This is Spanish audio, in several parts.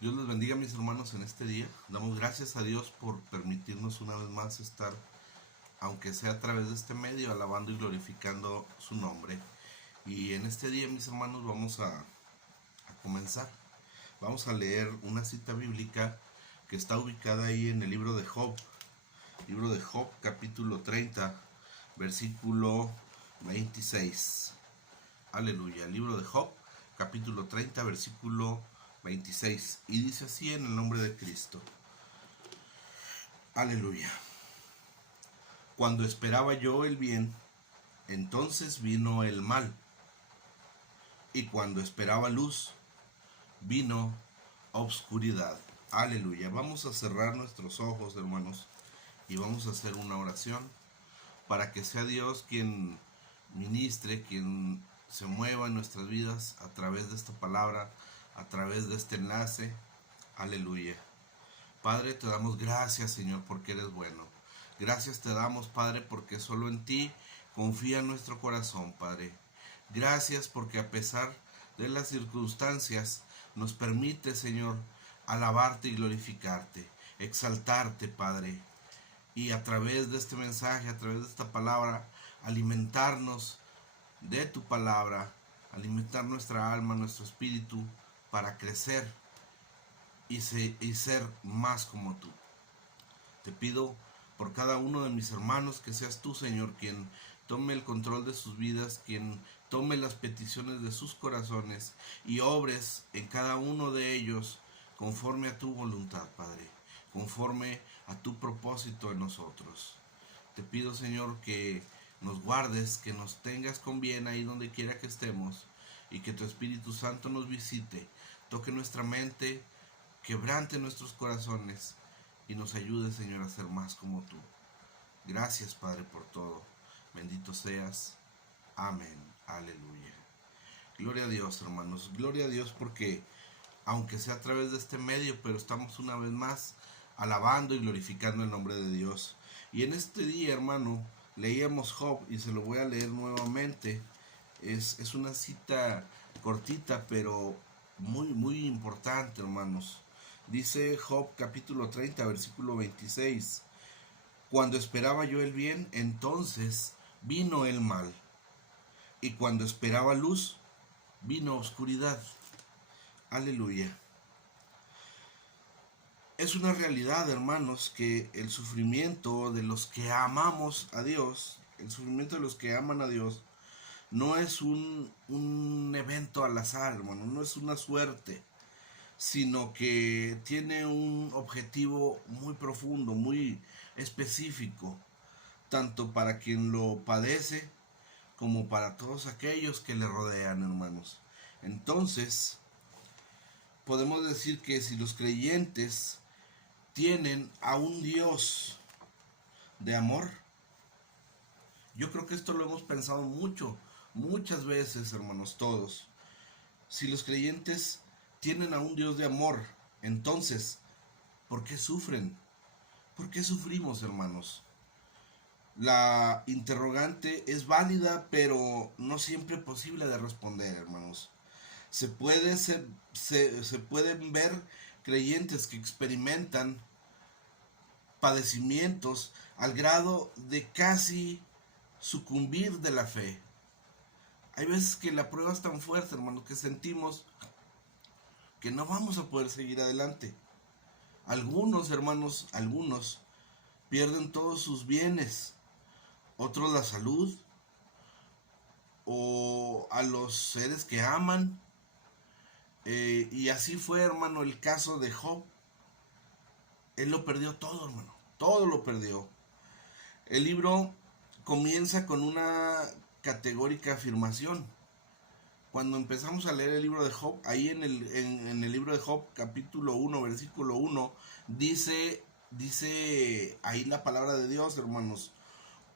Dios les bendiga, mis hermanos, en este día. Damos gracias a Dios por permitirnos una vez más estar, aunque sea a través de este medio, alabando y glorificando su nombre. Y en este día, mis hermanos, vamos a comenzar. Vamos a leer una cita bíblica que está ubicada ahí en el libro de Job. Libro de Job, capítulo 30, versículo 26. Aleluya. Libro de Job, capítulo 30, versículo 26. Y dice así en el nombre de Cristo. Aleluya. Cuando esperaba yo el bien, entonces vino el mal. Y cuando esperaba luz, vino obscuridad. Aleluya. Vamos a cerrar nuestros ojos, hermanos, y vamos a hacer una oración para que sea Dios quien ministre, quien se mueva en nuestras vidas a través de esta palabra, a través de este enlace. Aleluya. Padre, te damos gracias, Señor, porque eres bueno. Gracias te damos, Padre, porque solo en ti confía nuestro corazón, Padre. Gracias porque a pesar de las circunstancias nos permite, Señor, alabarte y glorificarte, exaltarte, Padre. Y a través de este mensaje, a través de esta palabra, alimentarnos de tu palabra, alimentar nuestra alma, nuestro espíritu, para crecer y ser más como tú. Te pido por cada uno de mis hermanos que seas tú, Señor, quien tome el control de sus vidas, quien tome las peticiones de sus corazones y obres en cada uno de ellos conforme a tu voluntad, Padre, conforme a tu propósito en nosotros. Te pido, Señor, que nos guardes, que nos tengas con bien ahí donde quiera que estemos y que tu Espíritu Santo nos visite, toque nuestra mente, quebrante nuestros corazones y nos ayude, Señor, a ser más como tú. Gracias, Padre, por todo. Bendito seas. Amén. Aleluya. Gloria a Dios, hermanos. Gloria a Dios porque, aunque sea a través de este medio, pero estamos una vez más alabando y glorificando el nombre de Dios. Y en este día, hermano, leíamos Job y se lo voy a leer nuevamente. Es una cita cortita, pero muy importante, hermanos. Dice Job capítulo 30, versículo 26. Cuando esperaba yo el bien, entonces vino el mal. Y cuando esperaba luz, vino oscuridad. Aleluya. Es una realidad, hermanos, que el sufrimiento de los que amamos a Dios, el sufrimiento de los que aman a Dios, no es un evento al azar, hermano, no es una suerte, sino que tiene un objetivo muy profundo, muy específico, tanto para quien lo padece como para todos aquellos que le rodean, hermanos. Entonces, podemos decir que si los creyentes tienen a un Dios de amor, yo creo que esto lo hemos pensado muchas veces, hermanos, todos. Si los creyentes tienen a un Dios de amor, entonces, ¿por qué sufren? ¿Por qué sufrimos, hermanos? La interrogante es válida, pero no siempre posible de responder, hermanos. Se pueden ver creyentes que experimentan padecimientos al grado de casi sucumbir de la fe. Hay veces que la prueba es tan fuerte, hermanos, que sentimos que no vamos a poder seguir adelante. Algunos, hermanos, algunos pierden todos sus bienes, otros la salud o a los seres que aman. Y así fue, hermano, el caso de Job. Él lo perdió todo, hermano, todo lo perdió. El libro comienza con una categórica afirmación. Cuando empezamos a leer el libro de Job, ahí en el libro de Job, capítulo 1, versículo 1, dice ahí la palabra de Dios, hermanos.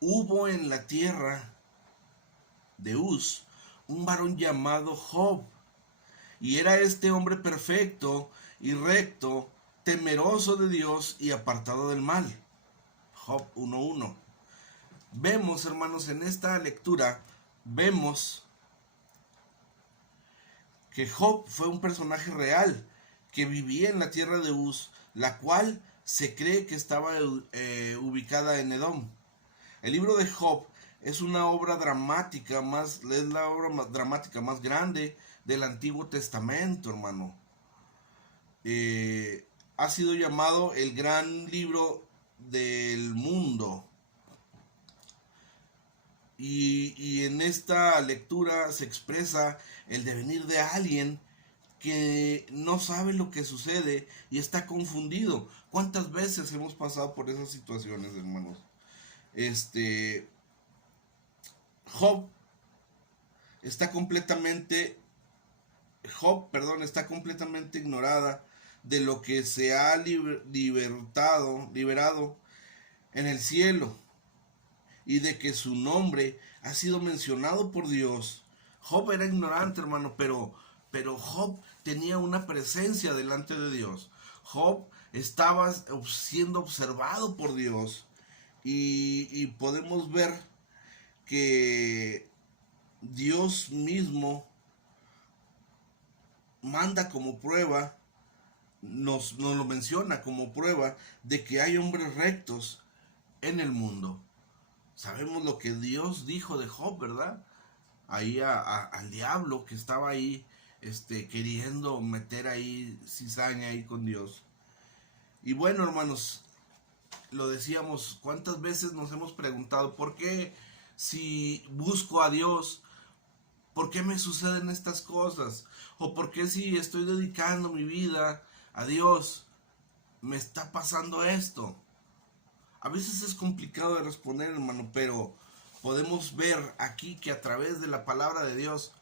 Hubo en la tierra de Uz un varón llamado Job, y era este hombre perfecto y recto, temeroso de Dios y apartado del mal. Job 1:1. Vemos, hermanos, en esta lectura, vemos que Job fue un personaje real que vivía en la tierra de Uz, la cual se cree que estaba ubicada en Edom. El libro de Job es una obra dramática es la obra dramática más grande del Antiguo Testamento, hermano. Ha sido llamado el gran libro del mundo. Y en esta lectura se expresa el devenir de alguien que no sabe lo que sucede y está confundido. ¿Cuántas veces hemos pasado por esas situaciones, hermanos? Job está completamente está completamente ignorada de lo que se ha liberado en el cielo y de que su nombre ha sido mencionado por Dios. Job era ignorante, hermano, pero Job tenía una presencia delante de Dios. Job estaba siendo observado por Dios y podemos ver que Dios mismo manda como prueba, nos lo menciona como prueba de que hay hombres rectos en el mundo. Sabemos lo que Dios dijo de Job, ¿verdad? Ahí al diablo que estaba ahí queriendo meter ahí cizaña ahí con Dios. Y bueno, hermanos, lo decíamos, ¿cuántas veces nos hemos preguntado por qué si busco a Dios, por qué me suceden estas cosas? ¿O por qué si estoy dedicando mi vida a Dios, me está pasando esto? A veces es complicado de responder, hermano, pero podemos ver aquí que a través de la palabra de Dios,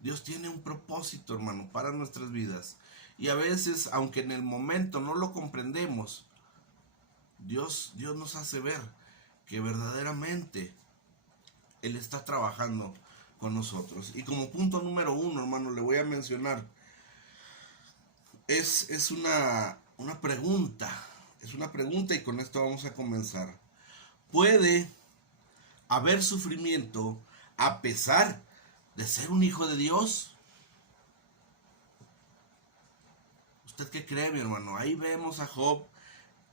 Dios tiene un propósito, hermano, para nuestras vidas. Y a veces, aunque en el momento no lo comprendemos, Dios nos hace ver que verdaderamente Él está trabajando con nosotros. Y como punto número 1, hermano, le voy a mencionar, es una pregunta. Es una pregunta y con esto vamos a comenzar. ¿Puede haber sufrimiento a pesar de ser un hijo de Dios? ¿Usted qué cree, mi hermano? Ahí vemos a Job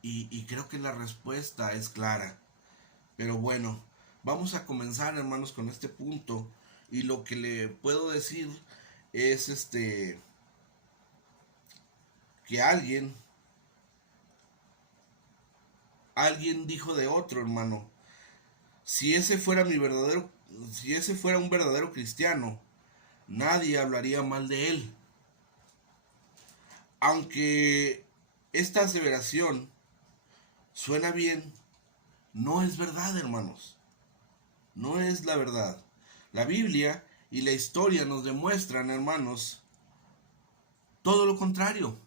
y creo que la respuesta es clara. Pero bueno, vamos a comenzar, hermanos, con este punto. Y lo que le puedo decir es que alguien dijo de otro, hermano, si ese fuera un verdadero cristiano, nadie hablaría mal de él. Aunque esta aseveración suena bien, no es verdad, hermanos. No es la verdad. La Biblia y la historia nos demuestran, hermanos, todo lo contrario.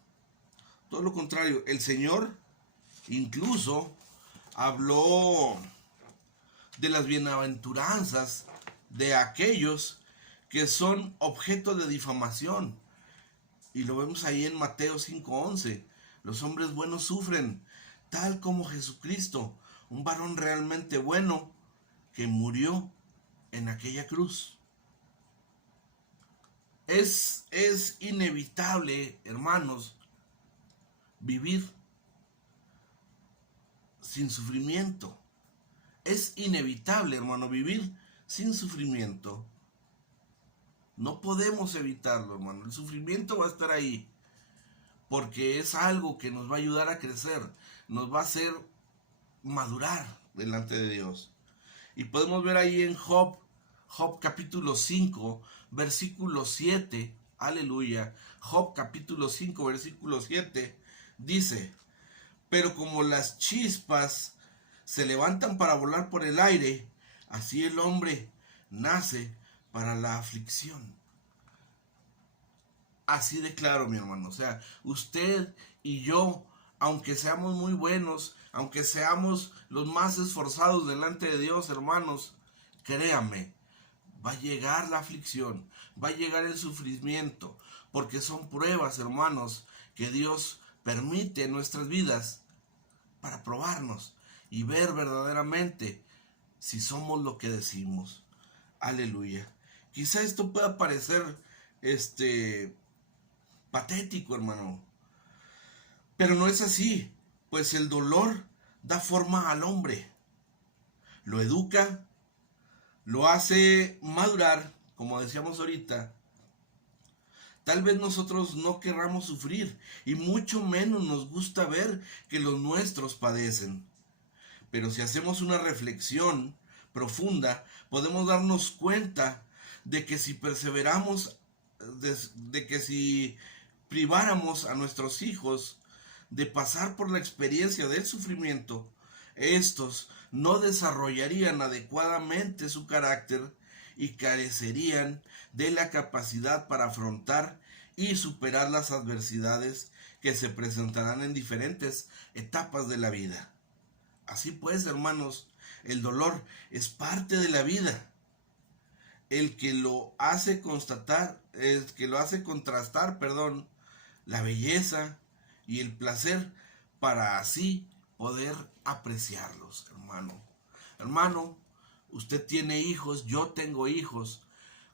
Todo lo contrario. El Señor incluso habló de las bienaventuranzas de aquellos que son objeto de difamación. Y lo vemos ahí en Mateo 5:11. Los hombres buenos sufren, tal como Jesucristo, un varón realmente bueno que murió en aquella cruz. Es inevitable, hermanos, vivir sin sufrimiento. Es inevitable, hermano, vivir sin sufrimiento. No podemos evitarlo, hermano. El sufrimiento va a estar ahí. Porque es algo que nos va a ayudar a crecer. Nos va a hacer madurar delante de Dios. Y podemos ver ahí en Job capítulo 5, versículo 7. Aleluya. Job capítulo 5, versículo 7. Dice: pero como las chispas se levantan para volar por el aire, así el hombre nace para la aflicción. Así de claro, mi hermano. O sea, usted y yo, aunque seamos muy buenos, aunque seamos los más esforzados delante de Dios, hermanos, créame, va a llegar la aflicción, va a llegar el sufrimiento, porque son pruebas, hermanos, que Dios permite en nuestras vidas para probarnos y ver verdaderamente si somos lo que decimos. Aleluya. Quizá esto pueda parecer patético, hermano, Pero no es así, pues el dolor da forma al hombre, lo educa, lo hace madurar, como decíamos ahorita. Tal vez nosotros no querramos sufrir y mucho menos nos gusta ver que los nuestros padecen. Pero si hacemos una reflexión profunda, podemos darnos cuenta de que si perseveramos, de que si priváramos a nuestros hijos de pasar por la experiencia del sufrimiento, estos no desarrollarían adecuadamente su carácter y carecerían de la capacidad para afrontar y superar las adversidades que se presentarán en diferentes etapas de la vida. Así pues, hermanos, el dolor es parte de la vida. El que lo hace contrastar, la belleza y el placer para así poder apreciarlos, hermano. Hermano, usted tiene hijos, yo tengo hijos.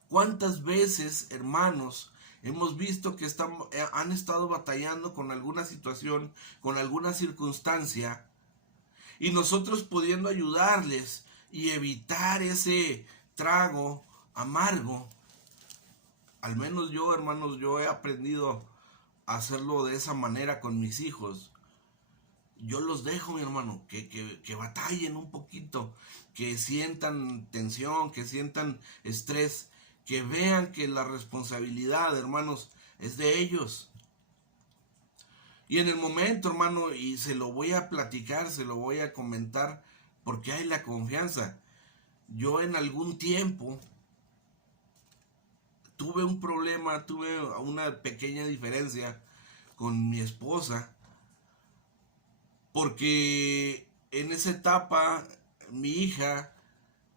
¿Cuántas veces, hermanos, hemos visto que han estado batallando con alguna situación, con alguna circunstancia, y nosotros pudiendo ayudarles y evitar ese trago amargo? Al menos yo, hermanos, yo he aprendido a hacerlo de esa manera con mis hijos. Yo los dejo, mi hermano, que batallen un poquito, que sientan tensión, que sientan estrés, que vean que la responsabilidad, hermanos, es de ellos. Y en el momento, hermano, y se lo voy a platicar, se lo voy a comentar, porque hay la confianza. Yo en algún tiempo tuve un problema, tuve una pequeña diferencia con mi esposa, porque en esa etapa mi hija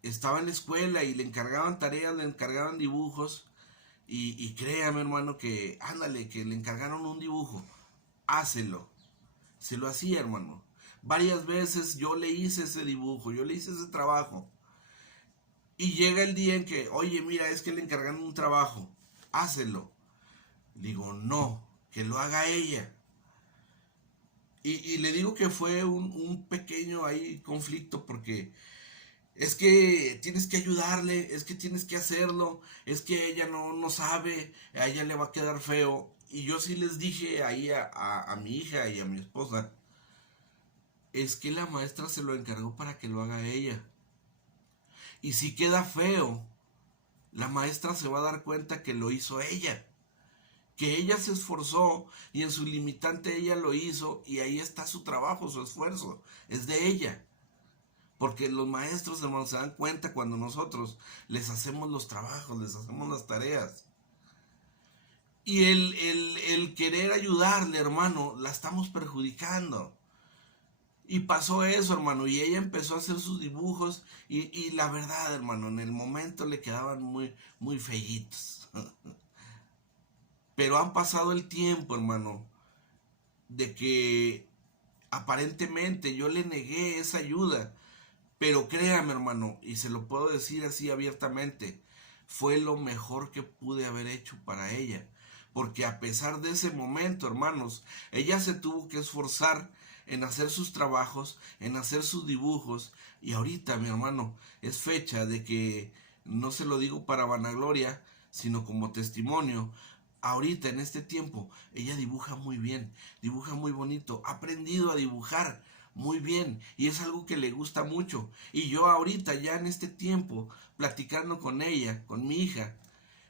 estaba en la escuela y le encargaban tareas, le encargaban dibujos, y créame, hermano, que ándale, que le encargaron un dibujo, hácelo. Se lo hacía, hermano. Varias veces yo le hice ese dibujo, yo le hice ese trabajo. Y llega el día en que, oye, mira, es que le encargaron un trabajo, hácelo. Digo, no, que lo haga ella. Y le digo que fue un pequeño ahí conflicto, porque es que tienes que ayudarle, es que tienes que hacerlo, es que ella no sabe, a ella le va a quedar feo. Y yo sí les dije ahí a mi hija y a mi esposa, es que la maestra se lo encargó para que lo haga ella. Y si queda feo, la maestra se va a dar cuenta que lo hizo ella, que ella se esforzó y en su limitante ella lo hizo, y ahí está su trabajo, su esfuerzo, es de ella. Porque los maestros, hermanos, se dan cuenta cuando nosotros les hacemos los trabajos, les hacemos las tareas. Y el querer ayudarle, hermano, la estamos perjudicando. Y pasó eso, hermano, y ella empezó a hacer sus dibujos, y la verdad, hermano, en el momento le quedaban muy, muy feitos. Pero han pasado el tiempo, hermano, de que aparentemente yo le negué esa ayuda. Pero créame, hermano, y se lo puedo decir así abiertamente, fue lo mejor que pude haber hecho para ella. Porque a pesar de ese momento, hermanos, ella se tuvo que esforzar en hacer sus trabajos, en hacer sus dibujos. Y ahorita, mi hermano, es fecha de que, no se lo digo para vanagloria, sino como testimonio. Ahorita, en este tiempo, ella dibuja muy bien, dibuja muy bonito, ha aprendido a dibujar muy bien, y es algo que le gusta mucho. Y yo ahorita, ya en este tiempo, platicando con ella, con mi hija,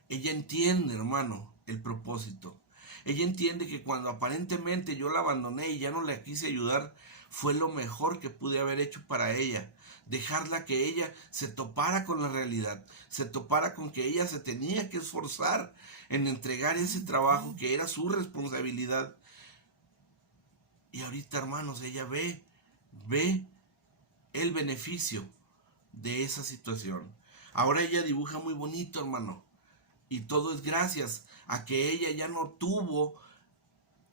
ella entiende, hermano, el propósito. Ella entiende que cuando aparentemente yo la abandoné y ya no la quise ayudar, fue lo mejor que pude haber hecho para ella. Dejarla que ella se topara con la realidad, se topara con que ella se tenía que esforzar en entregar ese trabajo que era su responsabilidad. Y ahorita, hermanos, ella ve el beneficio de esa situación. Ahora ella dibuja muy bonito, hermano. Y todo es gracias a que ella ya no tuvo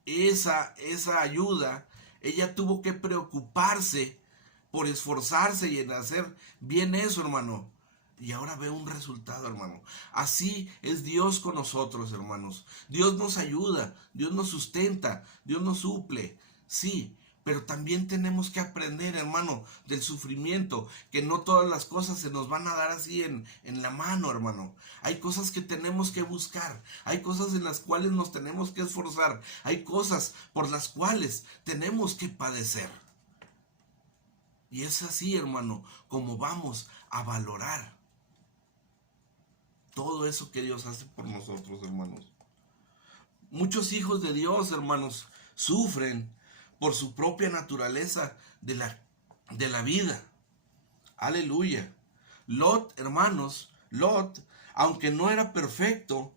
esa ayuda. Ella tuvo que preocuparse por esforzarse y en hacer bien eso, hermano. Y ahora ve un resultado, hermano. Así es Dios con nosotros, hermanos. Dios nos ayuda, Dios nos sustenta, Dios nos suple. Sí, pero también tenemos que aprender, hermano, del sufrimiento, que no todas las cosas se nos van a dar así en la mano, hermano. Hay cosas que tenemos que buscar, hay cosas en las cuales nos tenemos que esforzar, hay cosas por las cuales tenemos que padecer. Y es así, hermano, como vamos a valorar todo eso que Dios hace por nosotros, hermanos. Muchos hijos de Dios, hermanos, sufren por su propia naturaleza de la vida. Aleluya. Lot, hermanos, Lot, aunque no era perfecto,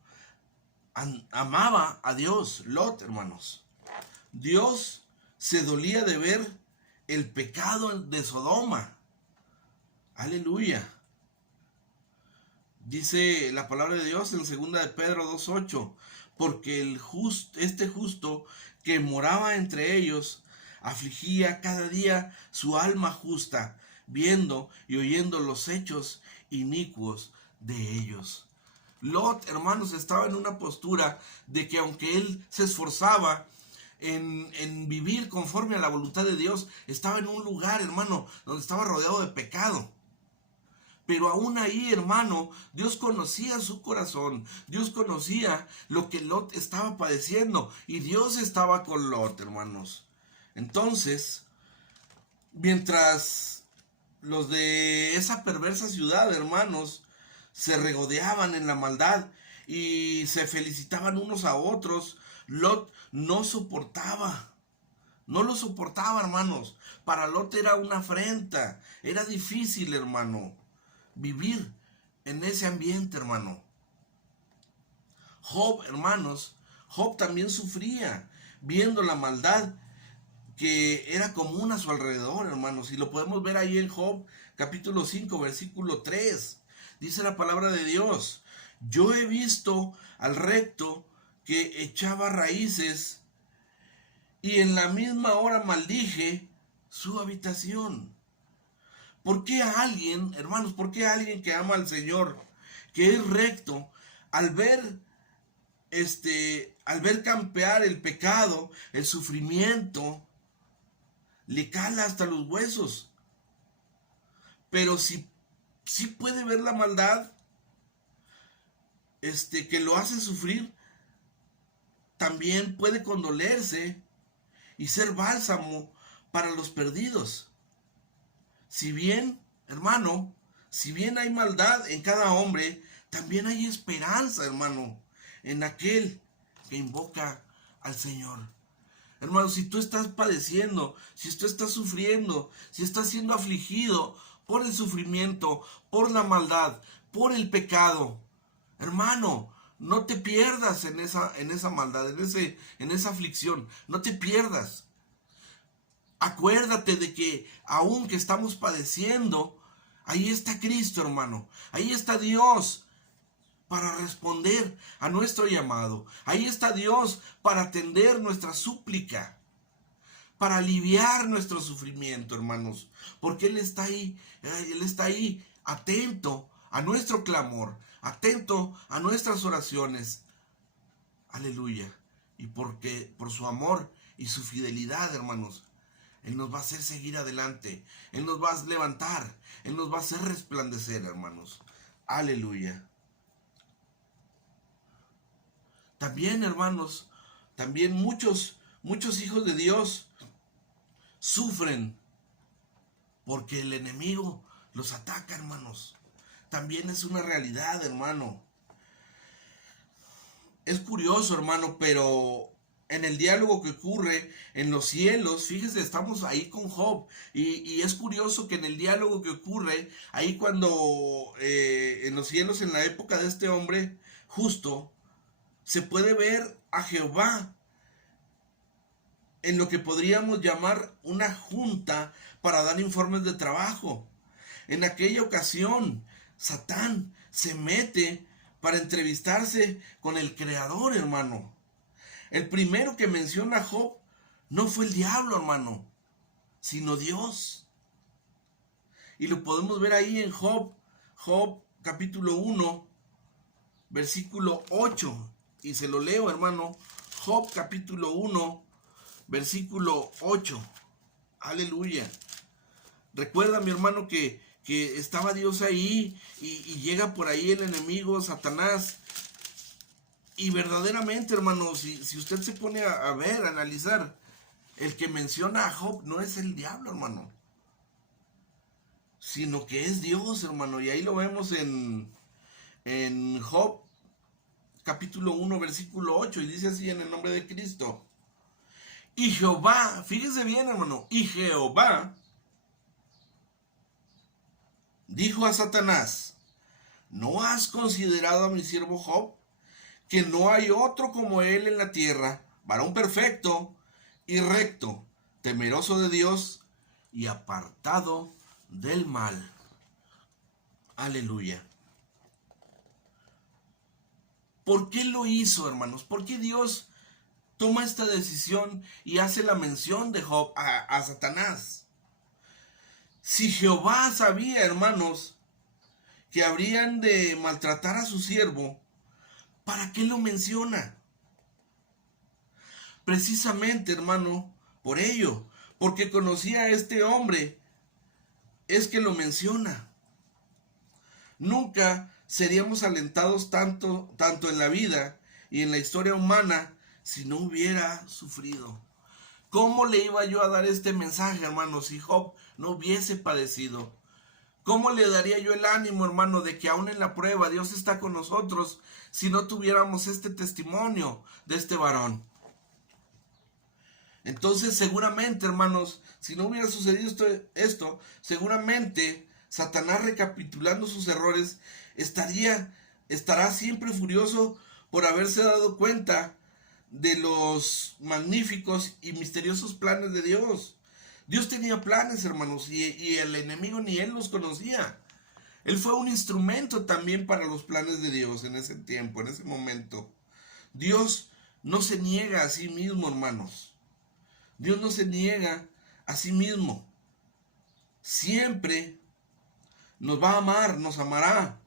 amaba a Dios. Lot, hermanos. Dios se dolía de ver el pecado de Sodoma. Aleluya. Dice la palabra de Dios en 2 de Pedro 2:8, porque este justo que moraba entre ellos afligía cada día su alma justa, viendo y oyendo los hechos inicuos de ellos. Lot, hermanos, estaba en una postura de que aunque él se esforzaba en vivir conforme a la voluntad de Dios, estaba en un lugar, hermano, donde estaba rodeado de pecado. Pero aún ahí, hermano, Dios conocía su corazón, Dios conocía lo que Lot estaba padeciendo y Dios estaba con Lot, hermanos. Entonces, mientras los de esa perversa ciudad, hermanos, se regodeaban en la maldad y se felicitaban unos a otros, Lot no soportaba. No lo soportaba, hermanos. Para Lot era una afrenta, era difícil, hermano, vivir en ese ambiente, hermano. Job, hermanos, Job también sufría viendo la maldad que era común a su alrededor, hermanos. Y lo podemos ver ahí en Job, capítulo 5, versículo 3. Dice la palabra de Dios: yo he visto al recto que echaba raíces y en la misma hora maldije su habitación. ¿Por qué a alguien, hermanos, por qué a alguien que ama al Señor, que es recto, al ver campear el pecado, el sufrimiento, le cala hasta los huesos? Pero si puede ver la maldad, que lo hace sufrir, también puede condolerse y ser bálsamo para los perdidos. Si bien, hermano, si bien hay maldad en cada hombre, también hay esperanza, hermano, en aquel que invoca al Señor. Hermano, si tú estás padeciendo, si tú estás sufriendo, si estás siendo afligido por el sufrimiento, por la maldad, por el pecado, hermano, no te pierdas en esa maldad, en esa aflicción, no te pierdas. Acuérdate de que aunque estamos padeciendo, ahí está Cristo, hermano. Ahí está Dios para responder a nuestro llamado. Ahí está Dios para atender nuestra súplica, para aliviar nuestro sufrimiento, hermanos. Porque Él está ahí atento a nuestro clamor, atento a nuestras oraciones. Aleluya. Y porque por su amor y su fidelidad, hermanos, Él nos va a hacer seguir adelante. Él nos va a levantar. Él nos va a hacer resplandecer, hermanos. Aleluya. También, hermanos, también muchos hijos de Dios sufren porque el enemigo los ataca, hermanos. También es una realidad, hermano. Es curioso, hermano, pero en el diálogo que ocurre en los cielos, fíjese, estamos ahí con Job, y es curioso que en el diálogo que ocurre, ahí cuando en los cielos, en la época de este hombre justo, se puede ver a Jehová en lo que podríamos llamar una junta para dar informes de trabajo. En aquella ocasión, Satán se mete para entrevistarse con el Creador, hermano. El primero que menciona a Job no fue el diablo, hermano, sino Dios. Y lo podemos ver ahí en Job capítulo 1, versículo 8. Y se lo leo, hermano. Job capítulo 1, versículo 8. Aleluya. Recuerda, mi hermano, que estaba Dios ahí y llega por ahí el enemigo, Satanás. Y verdaderamente, hermano, si usted se pone a ver, a analizar, el que menciona a Job no es el diablo, hermano, sino que es Dios, hermano. Y ahí lo vemos en Job capítulo 1, versículo 8, y dice así: en el nombre de Cristo. Y Jehová, fíjese bien, hermano, y Jehová dijo a Satanás: ¿no has considerado a mi siervo Job, que no hay otro como él en la tierra, varón perfecto y recto, temeroso de Dios y apartado del mal? Aleluya. ¿Por qué lo hizo, hermanos? ¿Por qué Dios toma esta decisión y hace la mención de Job a Satanás? Si Jehová sabía, hermanos, que habrían de maltratar a su siervo, ¿para qué lo menciona? Precisamente, hermano, por ello, porque conocía a este hombre, es que lo menciona. Nunca seríamos alentados tanto en la vida y en la historia humana si no hubiera sufrido. ¿Cómo le iba yo a dar este mensaje, hermano, si Job no hubiese padecido? ¿Cómo le daría yo el ánimo, hermano, de que aún en la prueba Dios está con nosotros si no tuviéramos este testimonio de este varón? Entonces, seguramente, hermanos, si no hubiera sucedido esto, seguramente Satanás, recapitulando sus errores, estará siempre furioso por haberse dado cuenta de los magníficos y misteriosos planes de Dios. Dios tenía planes, hermanos, y el enemigo ni él los conocía. Él fue un instrumento también para los planes de Dios en ese tiempo, en ese momento. Dios no se niega a sí mismo, hermanos. Dios no se niega a sí mismo. Siempre nos va a amar, nos amará.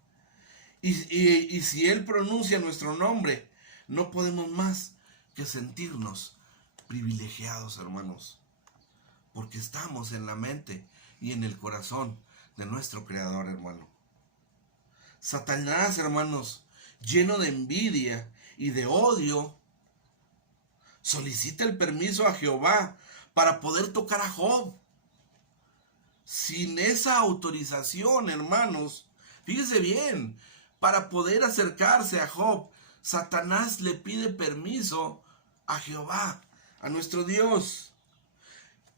Y si Él pronuncia nuestro nombre, no podemos más que sentirnos privilegiados, hermanos, porque estamos en la mente y en el corazón de nuestro Creador, hermano. Satanás, hermanos, lleno de envidia y de odio, solicita el permiso a Jehová para poder tocar a Job. Sin esa autorización, hermanos, fíjese bien, para poder acercarse a Job, Satanás le pide permiso a Jehová, a nuestro Dios.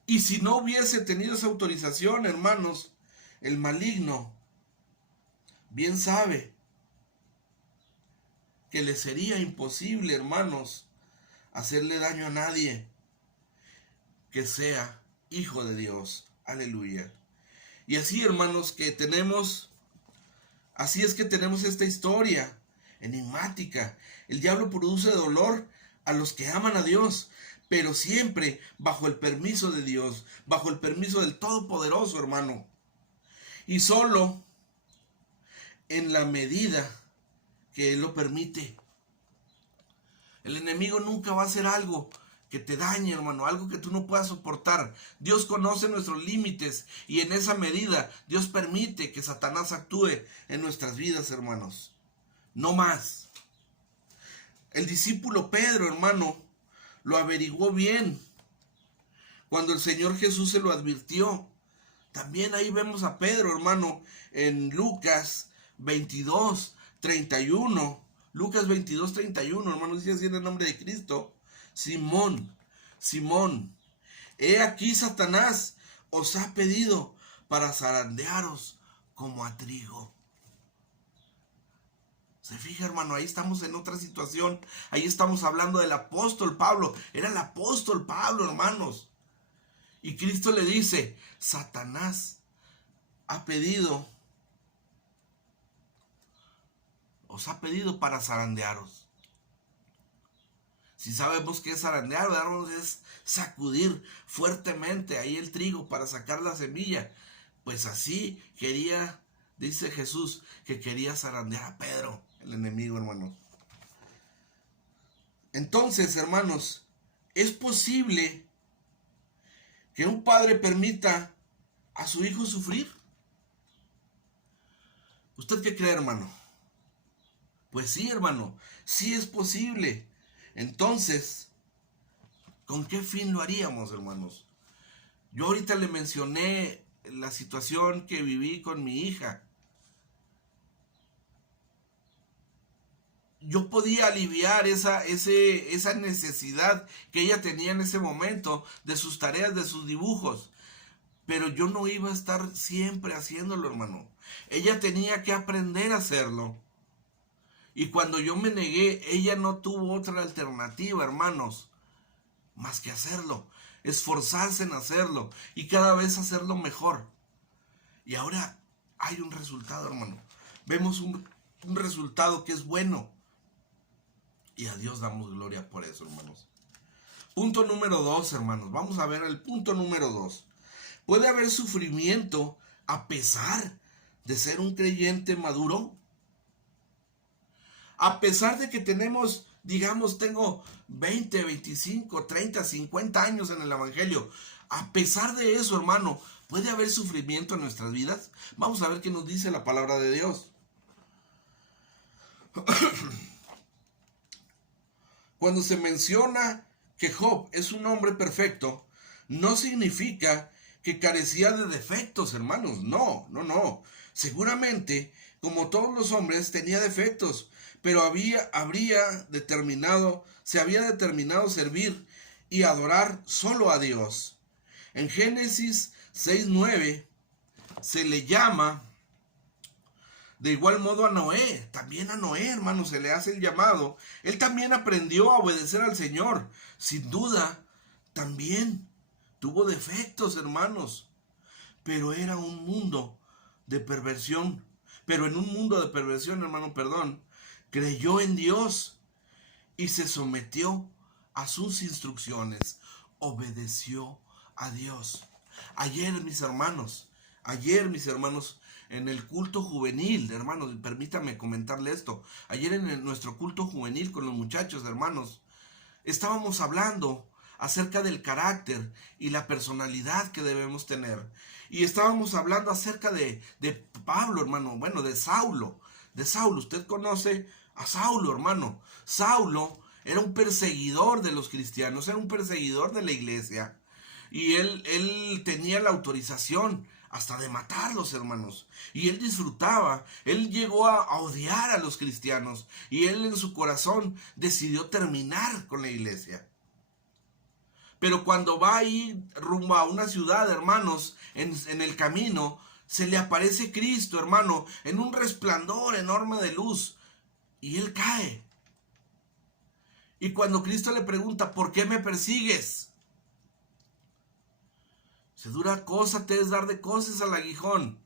Y si no hubiese tenido esa autorización, hermanos, el maligno bien sabe que le sería imposible, hermanos, hacerle daño a nadie que sea hijo de Dios. Aleluya. Y así, hermanos, así es que tenemos esta historia enigmática. El diablo produce dolor a los que aman a Dios, pero siempre bajo el permiso de Dios, bajo el permiso del Todopoderoso, hermano. Y solo en la medida que Él lo permite. El enemigo nunca va a hacer algo que te dañe, hermano, algo que tú no puedas soportar. Dios conoce nuestros límites y en esa medida Dios permite que Satanás actúe en nuestras vidas, hermanos. No más. El discípulo Pedro, hermano, lo averiguó bien cuando el Señor Jesús se lo advirtió. También ahí vemos a Pedro, hermano, en Lucas 22, 31. Lucas 22, 31, hermano, dice así en el nombre de Cristo: Simón, Simón, he aquí Satanás os ha pedido para zarandearos como a trigo. Se fija, hermano, ahí estamos en otra situación. Ahí estamos hablando del apóstol Pablo. Era el apóstol Pablo, hermanos. Y Cristo le dice: Satanás os ha pedido para zarandearos. Si sabemos qué es zarandear, hermanos, es sacudir fuertemente ahí el trigo para sacar la semilla. Pues así quería, dice Jesús, que quería zarandear a Pedro, el enemigo, hermano. Entonces, hermanos, es posible que un padre permita a su hijo sufrir? ¿Usted qué cree, hermano? Pues sí, hermano, sí es posible. Entonces, ¿con qué fin lo haríamos, hermanos? Yo ahorita le mencioné la situación que viví con mi hija. Yo podía aliviar esa necesidad que ella tenía en ese momento de sus tareas, de sus dibujos. Pero yo no iba a estar siempre haciéndolo, hermano. Ella tenía que aprender a hacerlo. Y cuando yo me negué, ella no tuvo otra alternativa, hermanos, más que hacerlo. Esforzarse en hacerlo y cada vez hacerlo mejor. Y ahora hay un resultado, hermano. Vemos un resultado que es bueno. Y a Dios damos gloria por eso, hermanos. Punto número 2, hermanos. Vamos a ver el punto número 2. ¿Puede haber sufrimiento a pesar de ser un creyente maduro? A pesar de que tenemos, digamos, tengo 20, 25, 30, 50 años en el Evangelio. A pesar de eso, hermano, ¿puede haber sufrimiento en nuestras vidas? Vamos a ver qué nos dice la palabra de Dios. Cuando se menciona que Job es un hombre perfecto, no significa que carecía de defectos, hermanos. No. Seguramente, como todos los hombres, tenía defectos, pero se había determinado servir y adorar solo a Dios. En Génesis 6:9 se le llama de igual modo a Noé. También a Noé, hermano, se le hace el llamado. Él también aprendió a obedecer al Señor. Sin duda, también tuvo defectos, hermanos. Pero era un mundo de perversión. Pero en un mundo de perversión, hermano, creyó en Dios y se sometió a sus instrucciones. Obedeció a Dios. Ayer, mis hermanos, en el culto juvenil, hermanos, permítame comentarle esto. Ayer en nuestro culto juvenil con los muchachos, hermanos, estábamos hablando acerca del carácter y la personalidad que debemos tener. Y estábamos hablando acerca de Pablo, hermano, de Saulo. Usted conoce a Saulo, hermano. Saulo era un perseguidor de los cristianos, era un perseguidor de la iglesia. Y él tenía la autorización hasta de matarlos, hermanos. Y él disfrutaba, él llegó a odiar a los cristianos. Y él en su corazón decidió terminar con la iglesia. Pero cuando va ahí rumbo a una ciudad, hermanos, en el camino, se le aparece Cristo, hermano, en un resplandor enorme de luz. Y él cae. Y cuando Cristo le pregunta, ¿por qué me persigues? Se dura cosa te es dar de cosas al aguijón.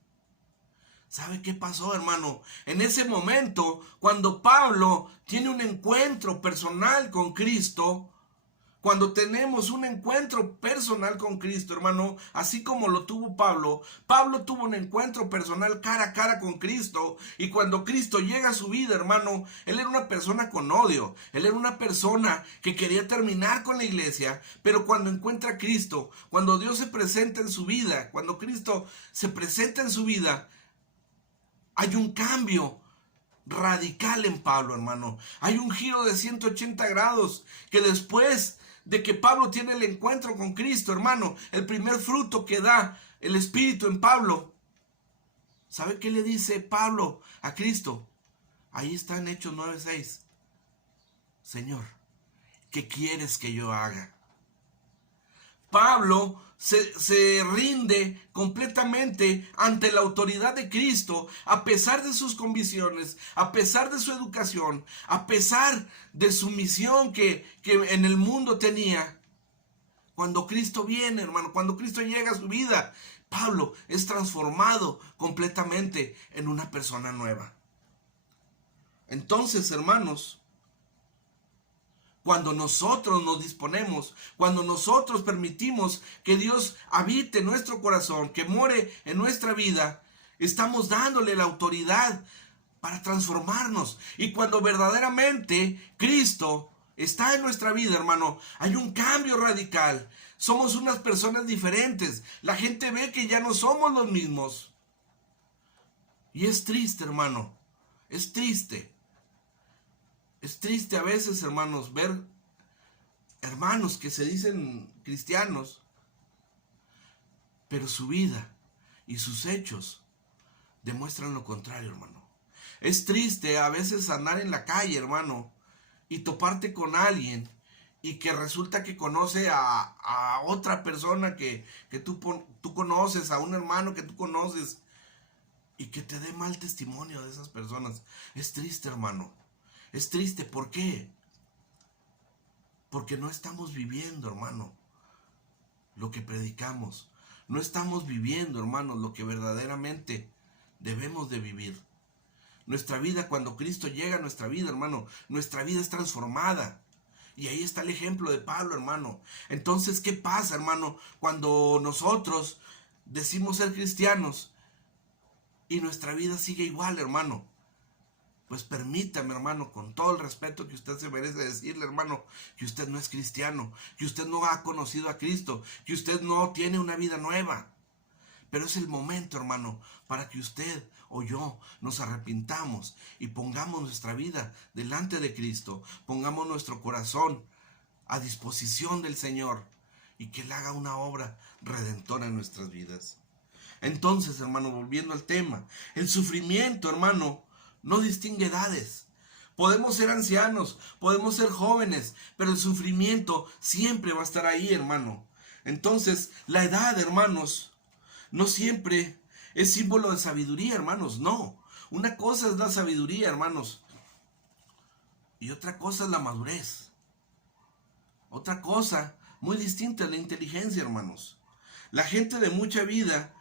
¿Sabe qué pasó, hermano? En ese momento, cuando Pablo tiene un encuentro personal con Cristo, cuando tenemos un encuentro personal con Cristo, hermano, así como lo tuvo Pablo, Pablo tuvo un encuentro personal cara a cara con Cristo, y cuando Cristo llega a su vida, hermano, él era una persona con odio, él era una persona que quería terminar con la iglesia, pero cuando encuentra a Cristo, cuando Dios se presenta en su vida, cuando Cristo se presenta en su vida, hay un cambio radical en Pablo, hermano. Hay un giro de 180 grados que después de que Pablo tiene el encuentro con Cristo, hermano, el primer fruto que da el Espíritu en Pablo, ¿sabe qué le dice Pablo a Cristo? Ahí está en Hechos 9:6. Señor, ¿qué quieres que yo haga? Pablo se rinde completamente ante la autoridad de Cristo, a pesar de sus convicciones, a pesar de su educación, a pesar de su misión que en el mundo tenía. Cuando Cristo viene, hermano, cuando Cristo llega a su vida, Pablo es transformado completamente en una persona nueva. Entonces, hermanos, cuando nosotros nos disponemos, cuando nosotros permitimos que Dios habite en nuestro corazón, que more en nuestra vida, estamos dándole la autoridad para transformarnos. Y cuando verdaderamente Cristo está en nuestra vida, hermano, hay un cambio radical. Somos unas personas diferentes. La gente ve que ya no somos los mismos. Y es triste, hermano. Es triste. Es triste a veces, hermanos, ver hermanos que se dicen cristianos, pero su vida y sus hechos demuestran lo contrario, hermano. Es triste a veces andar en la calle, hermano, y toparte con alguien y que resulta que conoce a otra persona que tú conoces, a un hermano que tú conoces, y que te dé mal testimonio de esas personas. Es triste, hermano. Es triste. ¿Por qué? Porque no estamos viviendo, hermano, lo que predicamos. No estamos viviendo, hermano, lo que verdaderamente debemos de vivir. Nuestra vida, cuando Cristo llega a nuestra vida, hermano, nuestra vida es transformada. Y ahí está el ejemplo de Pablo, hermano. Entonces, ¿qué pasa, hermano, cuando nosotros decimos ser cristianos y nuestra vida sigue igual, hermano? Pues permítame, hermano, con todo el respeto que usted se merece, decirle, hermano, que usted no es cristiano, que usted no ha conocido a Cristo, que usted no tiene una vida nueva. Pero es el momento, hermano, para que usted o yo nos arrepintamos y pongamos nuestra vida delante de Cristo, pongamos nuestro corazón a disposición del Señor y que Él haga una obra redentora en nuestras vidas. Entonces, hermano, volviendo al tema, el sufrimiento, hermano, no distingue edades. Podemos ser ancianos, podemos ser jóvenes, pero el sufrimiento siempre va a estar ahí, hermano. Entonces, la edad, hermanos, no siempre es símbolo de sabiduría, hermanos, no. Una cosa es la sabiduría, hermanos, y otra cosa es la madurez. Otra cosa muy distinta es la inteligencia, hermanos. La gente de mucha vida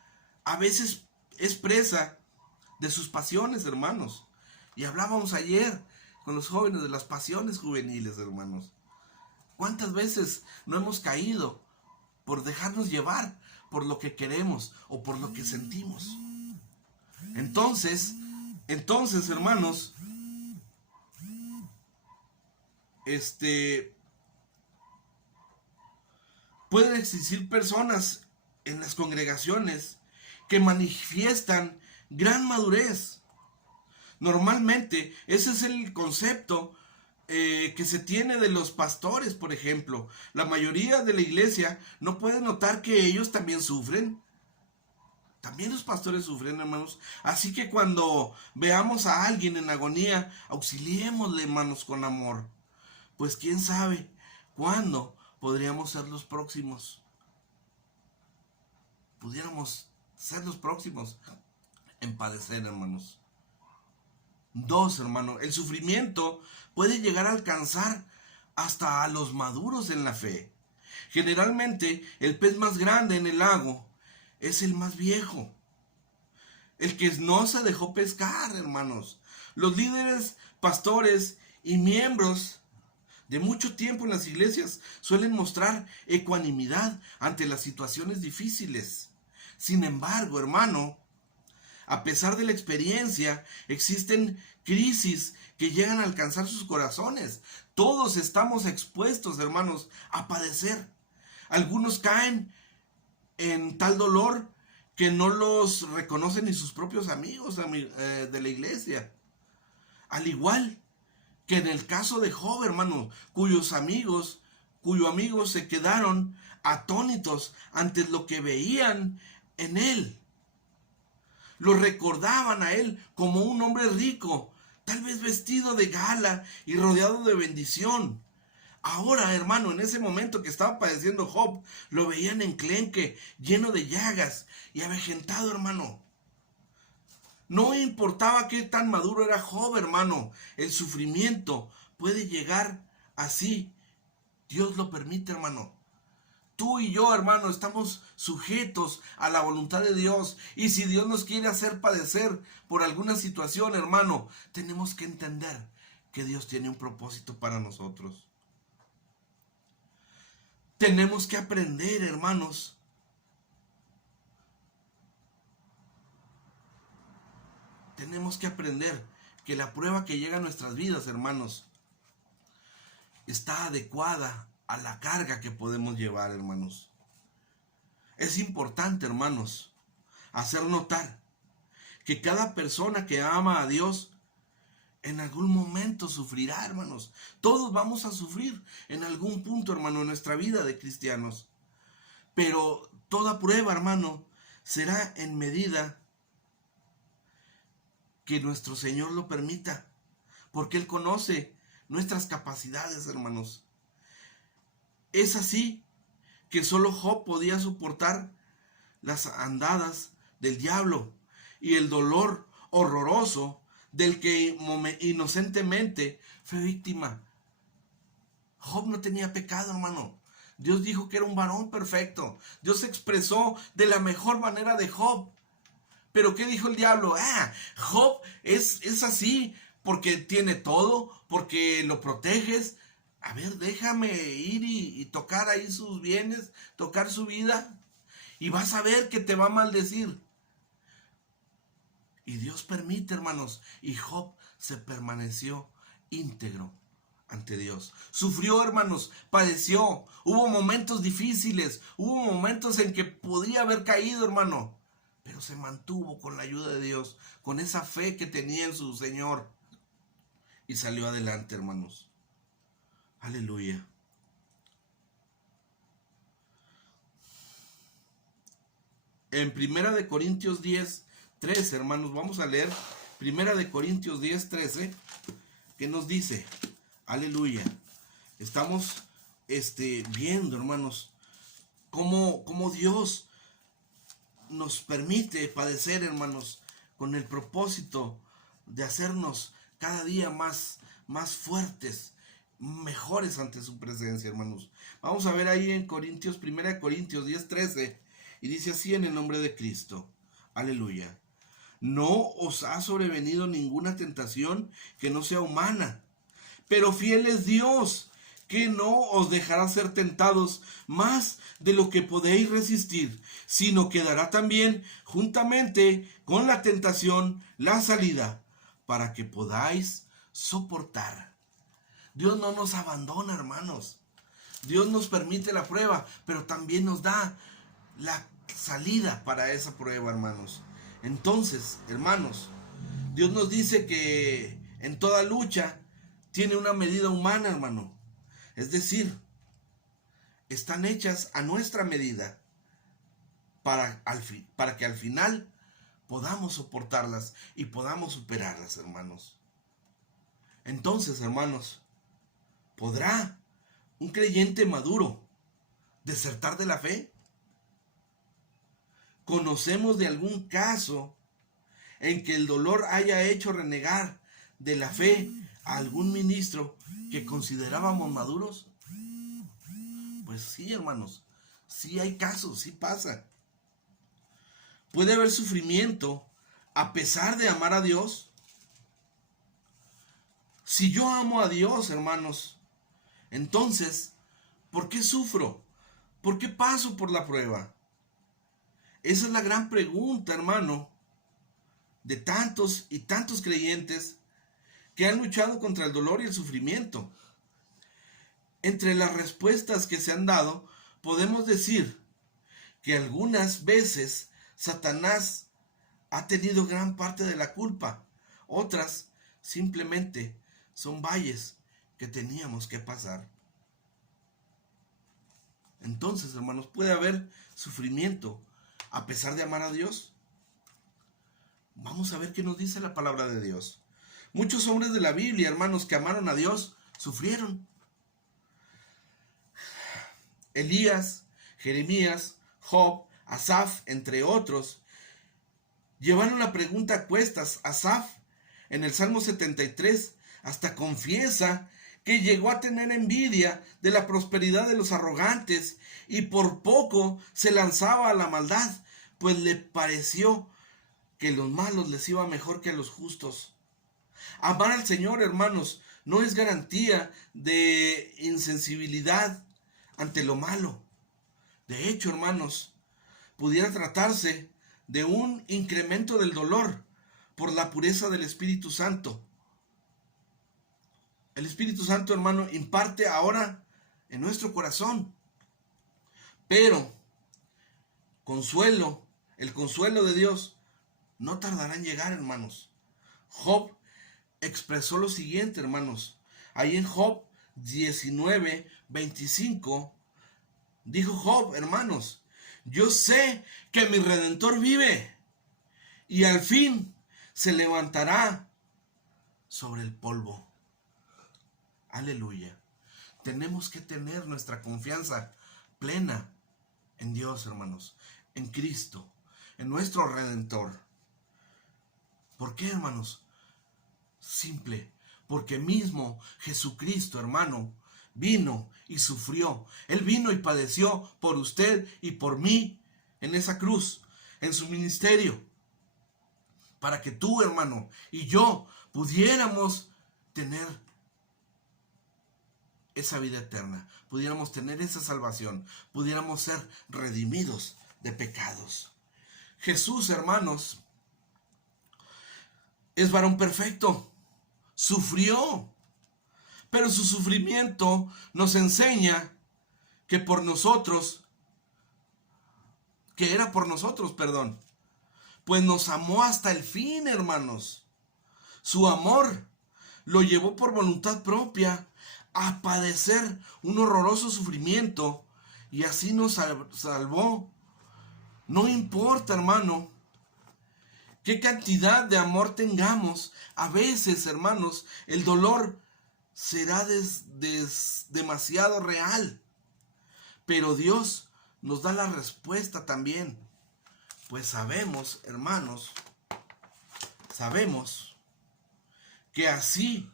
a veces es presa de sus pasiones, hermanos. Y hablábamos ayer con los jóvenes de las pasiones juveniles, hermanos. ¿Cuántas veces no hemos caído por dejarnos llevar por lo que queremos o por lo que sentimos? Entonces, hermanos, pueden existir personas en las congregaciones que manifiestan gran madurez. Normalmente ese es el concepto que se tiene de los pastores, por ejemplo. La mayoría de la iglesia no puede notar que ellos también sufren. También los pastores sufren, hermanos. Así que cuando veamos a alguien en agonía, auxiliémosle, hermanos, con amor. Pues quién sabe cuándo podríamos ser los próximos. Pudiéramos ser los próximos en padecer, hermanos. 2, hermano, el sufrimiento puede llegar a alcanzar hasta a los maduros en la fe. Generalmente, el pez más grande en el lago es el más viejo, el que no se dejó pescar, hermanos. Los líderes, pastores y miembros de mucho tiempo en las iglesias suelen mostrar ecuanimidad ante las situaciones difíciles. Sin embargo, hermano, a pesar de la experiencia, existen crisis que llegan a alcanzar sus corazones. Todos estamos expuestos, hermanos, a padecer. Algunos caen en tal dolor que no los reconocen ni sus propios amigos de la iglesia. Al igual que en el caso de Job, hermano, cuyos amigos se quedaron atónitos ante lo que veían en él. Lo recordaban a él como un hombre rico, tal vez vestido de gala y rodeado de bendición. Ahora, hermano, en ese momento que estaba padeciendo Job, lo veían enclenque, lleno de llagas y avejentado, hermano. No importaba qué tan maduro era Job, hermano. El sufrimiento puede llegar así. Dios lo permite, hermano. Tú y yo, hermano, estamos sujetos a la voluntad de Dios. Y si Dios nos quiere hacer padecer por alguna situación, hermano, tenemos que entender que Dios tiene un propósito para nosotros. Tenemos que aprender, hermanos, tenemos que aprender que la prueba que llega a nuestras vidas, hermanos, está adecuada a la carga que podemos llevar, hermanos. Es importante, hermanos, hacer notar que cada persona que ama a Dios en algún momento sufrirá, hermanos. Todos vamos a sufrir en algún punto, hermano, en nuestra vida de cristianos. Pero toda prueba, hermano, será en medida que nuestro Señor lo permita, porque Él conoce nuestras capacidades, hermanos. Es así que solo Job podía soportar las andadas del diablo y el dolor horroroso del que inocentemente fue víctima. Job no tenía pecado, hermano. Dios dijo que era un varón perfecto. Dios se expresó de la mejor manera de Job. Pero ¿qué dijo el diablo? Job es así porque tiene todo, porque lo proteges. A ver, déjame ir y tocar ahí sus bienes, tocar su vida, y vas a ver que te va a maldecir. Y Dios permite, hermanos, y Job se permaneció íntegro ante Dios. Sufrió, hermanos, padeció, hubo momentos difíciles, hubo momentos en que podía haber caído, hermano, pero se mantuvo con la ayuda de Dios, con esa fe que tenía en su Señor, y salió adelante, hermanos. Aleluya. En 1 Corintios 10:13, hermanos, vamos a leer 1 Corintios 10:13, que nos dice, aleluya. Estamos viendo, hermanos, cómo Dios nos permite padecer, hermanos, con el propósito de hacernos cada día más fuertes, mejores ante su presencia, hermanos. Vamos a ver ahí en 1 Corintios 10:13, y dice así: en el nombre de Cristo, aleluya. No os ha sobrevenido ninguna tentación que no sea humana, pero fiel es Dios, que no os dejará ser tentados más de lo que podéis resistir, sino que dará también juntamente con la tentación la salida, para que podáis soportar. Dios no nos abandona, hermanos. Dios nos permite la prueba, pero también nos da la salida para esa prueba, hermanos. Entonces, hermanos, Dios nos dice que en toda lucha tiene una medida humana, hermano. Es decir, están hechas a nuestra medida para que al final podamos soportarlas y podamos superarlas, hermanos. Entonces, hermanos, ¿podrá un creyente maduro desertar de la fe? ¿Conocemos de algún caso en que el dolor haya hecho renegar de la fe a algún ministro que considerábamos maduros? Pues sí, hermanos, sí hay casos, sí pasa. ¿Puede haber sufrimiento a pesar de amar a Dios? Si yo amo a Dios, hermanos, entonces, ¿por qué sufro? ¿Por qué paso por la prueba? Esa es la gran pregunta, hermano, de tantos y tantos creyentes que han luchado contra el dolor y el sufrimiento. Entre las respuestas que se han dado, podemos decir que algunas veces Satanás ha tenido gran parte de la culpa. Otras simplemente son valles que teníamos que pasar. Entonces, hermanos, ¿puede haber sufrimiento a pesar de amar a Dios? Vamos a ver qué nos dice la palabra de Dios. Muchos hombres de la Biblia, hermanos, que amaron a Dios, sufrieron. Elías, Jeremías, Job, Asaf, entre otros, llevaron la pregunta a cuestas. Asaf, en el Salmo 73, hasta confiesa que llegó a tener envidia de la prosperidad de los arrogantes y por poco se lanzaba a la maldad, pues le pareció que los malos les iba mejor que a los justos. Amar al Señor, hermanos, no es garantía de insensibilidad ante lo malo. De hecho, hermanos, pudiera tratarse de un incremento del dolor por la pureza del Espíritu Santo. el Espíritu Santo, hermano, imparte ahora en nuestro corazón. Pero el consuelo de Dios no tardará en llegar, hermanos. Job expresó lo siguiente, hermanos. Ahí en Job 19:25 dijo Job, hermanos: yo sé que mi Redentor vive y al fin se levantará sobre el polvo. Aleluya. Tenemos que tener nuestra confianza plena en Dios, hermanos, en Cristo, en nuestro Redentor. ¿Por qué, hermanos? Simple, porque mismo Jesucristo, hermano, vino y sufrió. Él vino y padeció por usted y por mí en esa cruz, en su ministerio, para que tú, hermano, y yo pudiéramos tener esa vida eterna, pudiéramos tener esa salvación, pudiéramos ser redimidos de pecados. Jesús, hermanos, es varón perfecto, sufrió, pero su sufrimiento nos enseña que era por nosotros, pues nos amó hasta el fin, hermanos. Su amor lo llevó por voluntad propia a padecer un horroroso sufrimiento y así nos salvó. No importa, hermano, qué cantidad de amor tengamos, a veces, hermanos, el dolor será demasiado real. Pero Dios nos da la respuesta también. Pues sabemos, hermanos, que así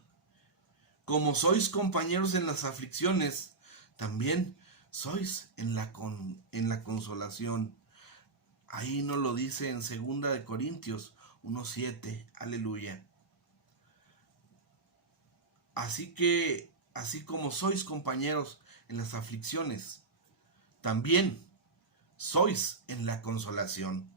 como sois compañeros en las aflicciones, también sois en la consolación. Ahí nos lo dice en 2 Corintios 1:7. Aleluya. Así que, así como sois compañeros en las aflicciones, también sois en la consolación.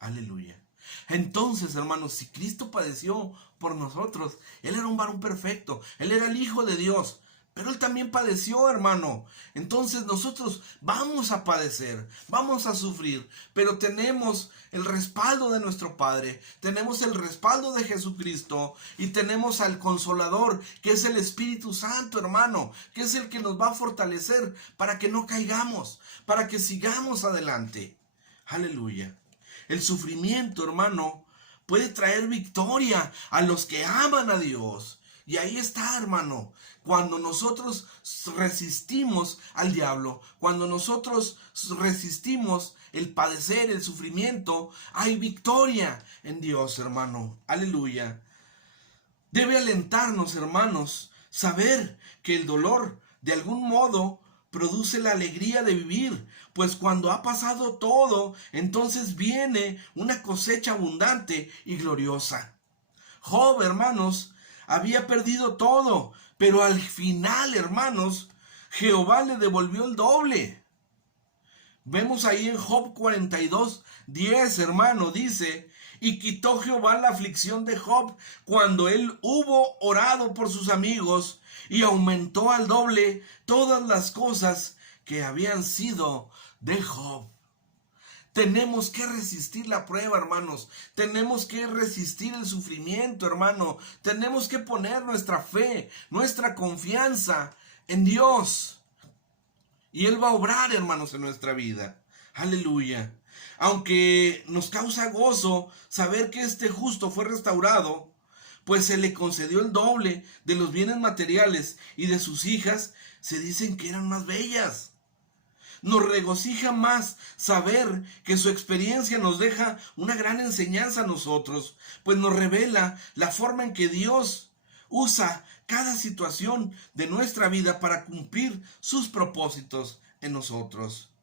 Aleluya. Entonces, hermanos, si Cristo padeció por nosotros, Él era un varón perfecto, Él era el Hijo de Dios, pero Él también padeció, hermano. Entonces nosotros vamos a padecer, vamos a sufrir, pero tenemos el respaldo de nuestro Padre, tenemos el respaldo de Jesucristo y tenemos al Consolador, que es el Espíritu Santo, hermano, que es el que nos va a fortalecer para que no caigamos, para que sigamos adelante. Aleluya. El sufrimiento, hermano, puede traer victoria a los que aman a Dios. Y ahí está, hermano, cuando nosotros resistimos al diablo, cuando nosotros resistimos el padecer, el sufrimiento, hay victoria en Dios, hermano. Aleluya. Debe alentarnos, hermanos, saber que el dolor, de algún modo, produce la alegría de vivir, pues cuando ha pasado todo, entonces viene una cosecha abundante y gloriosa. Job, hermanos, había perdido todo, pero al final, hermanos, Jehová le devolvió el doble. Vemos ahí en Job 42:10, hermano, dice: y quitó Jehová la aflicción de Job cuando él hubo orado por sus amigos, y aumentó al doble todas las cosas que habían sido de Job. Tenemos que resistir la prueba, hermanos. Tenemos que resistir el sufrimiento, hermano. Tenemos que poner nuestra fe, nuestra confianza en Dios. Y Él va a obrar, hermanos, en nuestra vida. Aleluya. Aunque nos causa gozo saber que este justo fue restaurado, pues se le concedió el doble de los bienes materiales, y de sus hijas se dicen que eran más bellas. Nos regocija más saber que su experiencia nos deja una gran enseñanza a nosotros, pues nos revela la forma en que Dios usa cada situación de nuestra vida para cumplir sus propósitos en nosotros.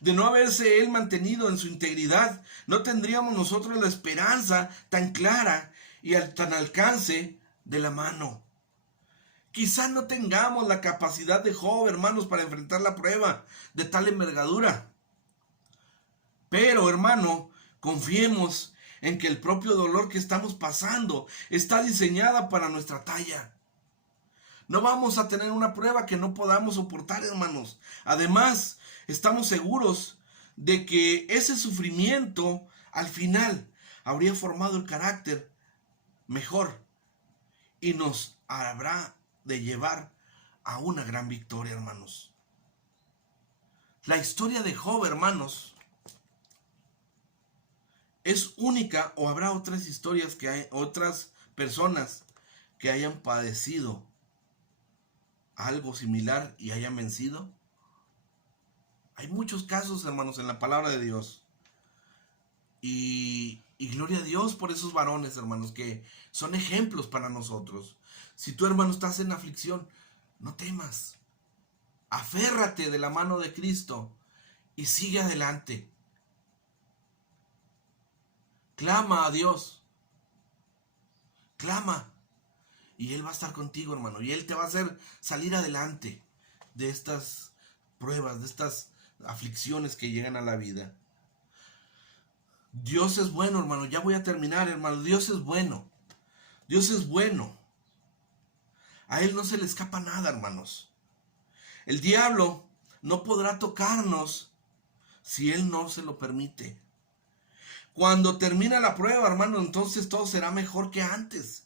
De no haberse Él mantenido en su integridad, no tendríamos nosotros la esperanza tan clara y tan alcance de la mano. Quizás no tengamos la capacidad de Job, hermanos, para enfrentar la prueba de tal envergadura. Pero, hermano, confiemos en que el propio dolor que estamos pasando está diseñada para nuestra talla. No vamos a tener una prueba que no podamos soportar, hermanos. Además, estamos seguros de que ese sufrimiento al final habría formado el carácter mejor y nos habrá de llevar a una gran victoria, hermanos. La historia de Job, hermanos, es única, o habrá otras historias que hay, otras personas que hayan padecido algo similar y hayan vencido. Hay muchos casos, hermanos, en la palabra de Dios. Y gloria a Dios por esos varones, hermanos, que son ejemplos para nosotros. Si tú, hermano, estás en aflicción, no temas. Aférrate de la mano de Cristo y sigue adelante. Clama a Dios. Clama. Y Él va a estar contigo, hermano. Y Él te va a hacer salir adelante de estas pruebas, de estas aflicciones que llegan a la vida. Dios es bueno, hermano. Ya voy a terminar, hermano. Dios es bueno. Dios es bueno. A Él no se le escapa nada, hermanos. El diablo no podrá tocarnos si Él no se lo permite. Cuando termina la prueba, hermano, entonces todo será mejor que antes.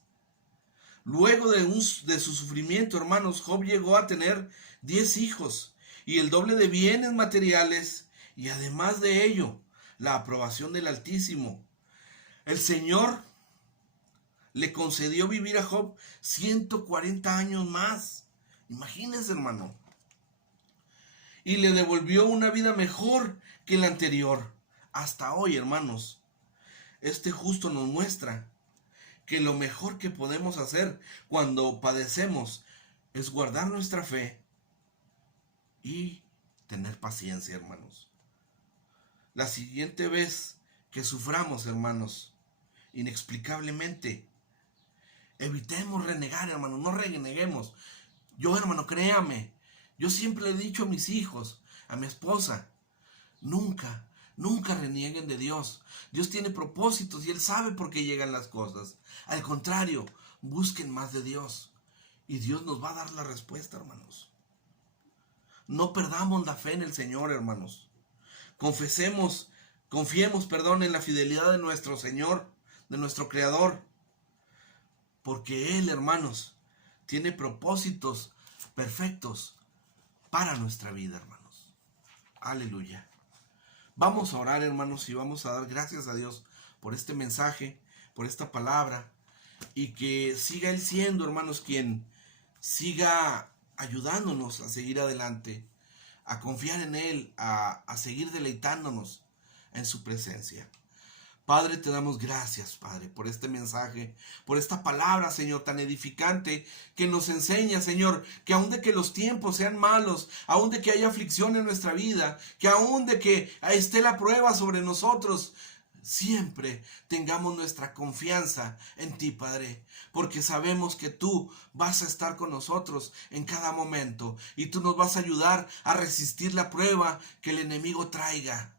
Luego de su sufrimiento, hermanos, Job llegó a tener 10 hijos y el doble de bienes materiales, y además de ello, la aprobación del Altísimo. El Señor le concedió vivir a Job 140 años más. Imagínense, hermano. Y le devolvió una vida mejor que la anterior. Hasta hoy, hermanos, este justo nos muestra que lo mejor que podemos hacer cuando padecemos es guardar nuestra fe y tener paciencia, hermanos. La siguiente vez que suframos, hermanos, inexplicablemente, evitemos renegar, hermanos, no reneguemos. Yo, hermano, créame, yo siempre le he dicho a mis hijos, a mi esposa, nunca renieguen de Dios. Dios tiene propósitos y Él sabe por qué llegan las cosas. Al contrario, busquen más de Dios y Dios nos va a dar la respuesta, hermanos. No perdamos la fe en el Señor, hermanos. Confiemos, en la fidelidad de nuestro Señor, de nuestro Creador. Porque Él, hermanos, tiene propósitos perfectos para nuestra vida, hermanos. Aleluya. Vamos a orar, hermanos, y vamos a dar gracias a Dios por este mensaje, por esta palabra, y que siga Él siendo, hermanos, quien siga ayudándonos a seguir adelante, a confiar en Él, a seguir deleitándonos en su presencia. Padre, te damos gracias, Padre, por este mensaje, por esta palabra, Señor, tan edificante, que nos enseña, Señor, que aun de que los tiempos sean malos, aun de que haya aflicción en nuestra vida, que aun de que esté la prueba sobre nosotros, siempre tengamos nuestra confianza en ti, Padre, porque sabemos que tú vas a estar con nosotros en cada momento y tú nos vas a ayudar a resistir la prueba que el enemigo traiga.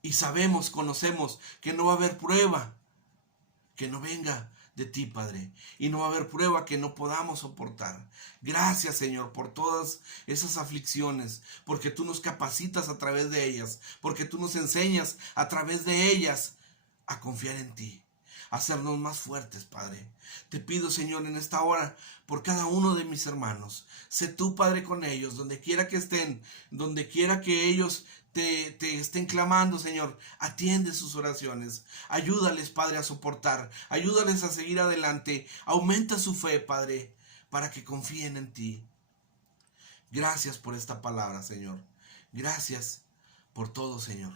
Y sabemos, conocemos que no va a haber prueba que no venga de ti, Padre. Y no va a haber prueba que no podamos soportar. Gracias, Señor, por todas esas aflicciones. Porque tú nos capacitas a través de ellas. Porque tú nos enseñas a través de ellas a confiar en ti. A hacernos más fuertes, Padre. Te pido, Señor, en esta hora por cada uno de mis hermanos. Sé tú, Padre, con ellos. Donde quiera que estén. Donde quiera que ellos te estén clamando, Señor, atiende sus oraciones. Ayúdales, Padre, a soportar. Ayúdales a seguir adelante. Aumenta su fe, Padre, para que confíen en ti. Gracias por esta palabra, Señor. Gracias por todo, Señor.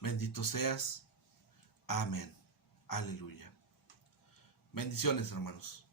Bendito seas. Amén. Aleluya. Bendiciones, hermanos.